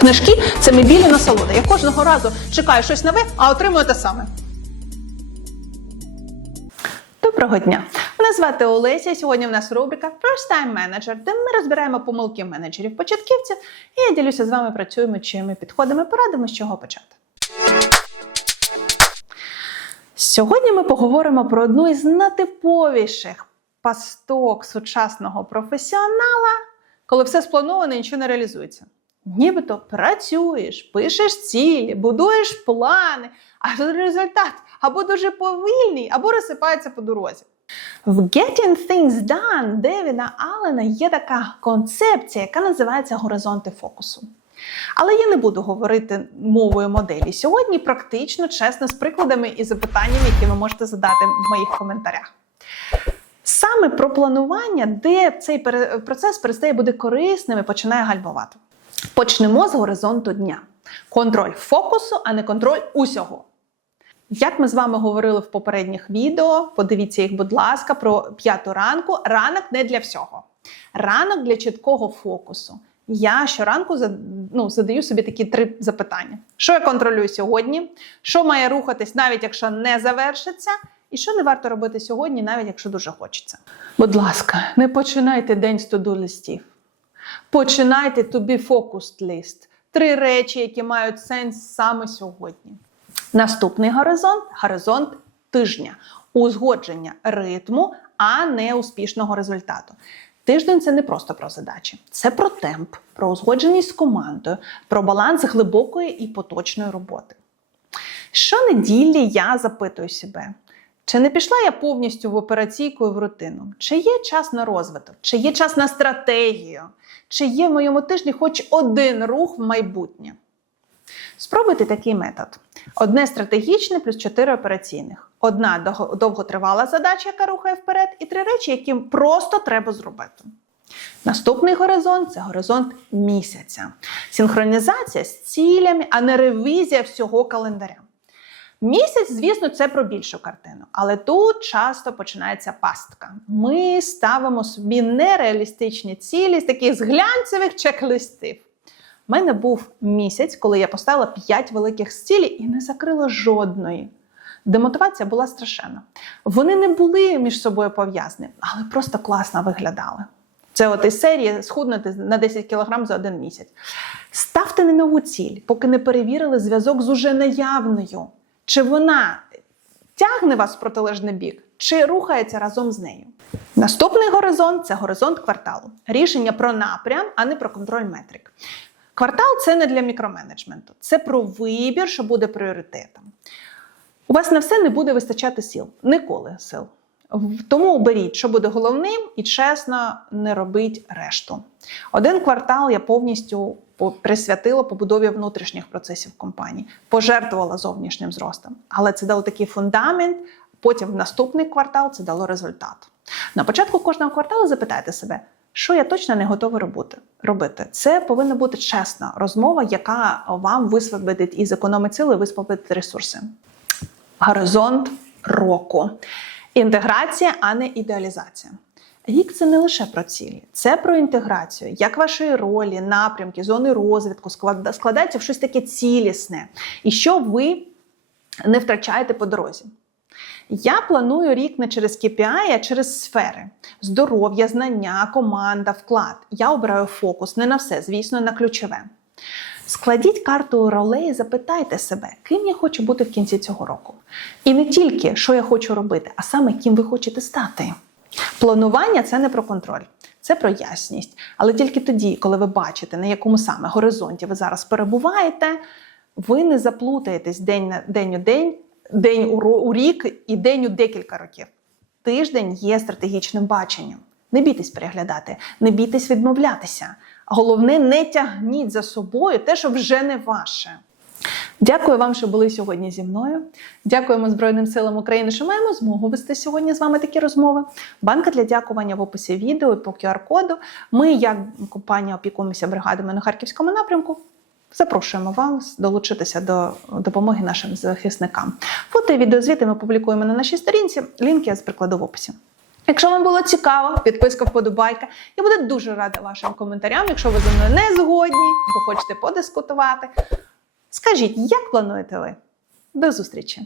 Книжки це мебільна насолода. Я кожного разу чекаю щось нове, а отримую те саме. Доброго дня! Мене звати Олеся. Сьогодні в нас рубрика First Time Manager, де ми розбираємо помилки менеджерів початківців. І я ділюся з вами працюючими підходами, порадами, з чого почати. Сьогодні ми поговоримо про одну із нетиповіших пасток сучасного професіонала, коли все сплановано і нічого не реалізується. Нібито працюєш, пишеш цілі, будуєш плани, а результат або дуже повільний, або розсипається по дорозі. В Getting Things Done Девіда Аллена є така концепція, яка називається горизонти фокусу. Але я не буду говорити мовою моделі сьогодні, практично, чесно, з прикладами і запитаннями, які ви можете задати в моїх коментарях. Саме про планування, де цей процес перестає бути корисним і починає гальмувати. Почнемо з горизонту дня. Контроль фокусу, а не контроль усього. Як ми з вами говорили в попередніх відео, подивіться їх, будь ласка, про п'яту ранку. Ранок не для всього. Ранок для чіткого фокусу. Я щоранку ну, задаю собі такі три запитання: що я контролюю сьогодні, що має рухатись, навіть якщо не завершиться, і що не варто робити сьогодні, навіть якщо дуже хочеться. Будь ласка, не починайте день з туду листів. Починайте to be focused list. Три речі, які мають сенс саме сьогодні. Наступний горизонт горизонт тижня, узгодження ритму, а не успішного результату. Тиждень це не просто про задачі, це про темп, про узгодженість з командою, про баланс глибокої і поточної роботи. Щонеділі я запитую себе, чи не пішла я повністю в операційку і в рутину? Чи є час на розвиток? Чи є час на стратегію? Чи є в моєму тижні хоч один рух в майбутнє? Спробуйте такий метод: одне стратегічне плюс чотири операційних, одна довготривала задача, яка рухає вперед, і три речі, які просто треба зробити. Наступний горизонт це горизонт місяця. Синхронізація з цілями, а не ревізія всього календаря. Місяць, звісно, це про більшу картину, але тут часто починається пастка. Ми ставимо собі нереалістичні цілі з таких з глянцевих чек-листів. У мене був місяць, коли я поставила 5 великих цілей і не закрила жодної. Демотивація була страшенна. Вони не були між собою пов'язані, але просто класно виглядали. Це от із серії схуднути на 10 кг за один місяць. Ставте не нову ціль, поки не перевірили зв'язок з уже наявною. Чи вона тягне вас в протилежний бік, чи рухається разом з нею? Наступний горизонт це горизонт кварталу. Рішення про напрям, а не про контроль метрик. Квартал це не для мікроменеджменту, це про вибір, що буде пріоритетом. У вас на все не буде вистачати сил, ніколи сил. Тому оберіть, що буде головним, і чесно не робіть решту. Один квартал я повністю присвятила побудові внутрішніх процесів компанії, пожертвувала зовнішнім зростом. Але це дало такий фундамент. Потім в наступний квартал це дало результат. На початку кожного кварталу запитайте себе, що я точно не готова робити. Це повинна бути чесна розмова, яка вам висвободить із економить сили, висвободить ресурси горизонт року. Інтеграція, а не ідеалізація. Рік це не лише про цілі, це про інтеграцію, як вашої ролі, напрямки, зони розвитку склад- складаються в щось таке цілісне, і що ви не втрачаєте по дорозі. Я планую рік не через KPI, а через сфери: здоров'я, знання, команда, вклад. Я обираю фокус не на все, звісно, на ключове. Складіть карту ролей запитайте себе, ким я хочу бути в кінці цього року. І не тільки що я хочу робити, а саме ким ви хочете стати. Планування це не про контроль, це про ясність. Але тільки тоді, коли ви бачите, на якому саме горизонті ви зараз перебуваєте, ви не заплутаєтесь день на день у день, день у рік і день у декілька років. Тиждень є стратегічним баченням. Не бійтесь переглядати, не бійтесь відмовлятися. Головне, не тягніть за собою те, що вже не ваше. Дякую вам, що були сьогодні зі мною. Дякуємо Збройним силам України, що маємо змогу вести сьогодні з вами такі розмови. Банка для дякування в описі відео і по QR-коду. Ми, як компанія, опікуємося бригадами на харківському напрямку. Запрошуємо вас долучитися до допомоги нашим захисникам. Фото і відеозвіти ми публікуємо на нашій сторінці. Лінки я прикладу в описі. Якщо вам було цікаво, підписка, вподобайка. Я буду дуже рада вашим коментарям, якщо ви зі мною не згодні або хочете подискутувати. Скажіть, як плануєте ви? До зустрічі!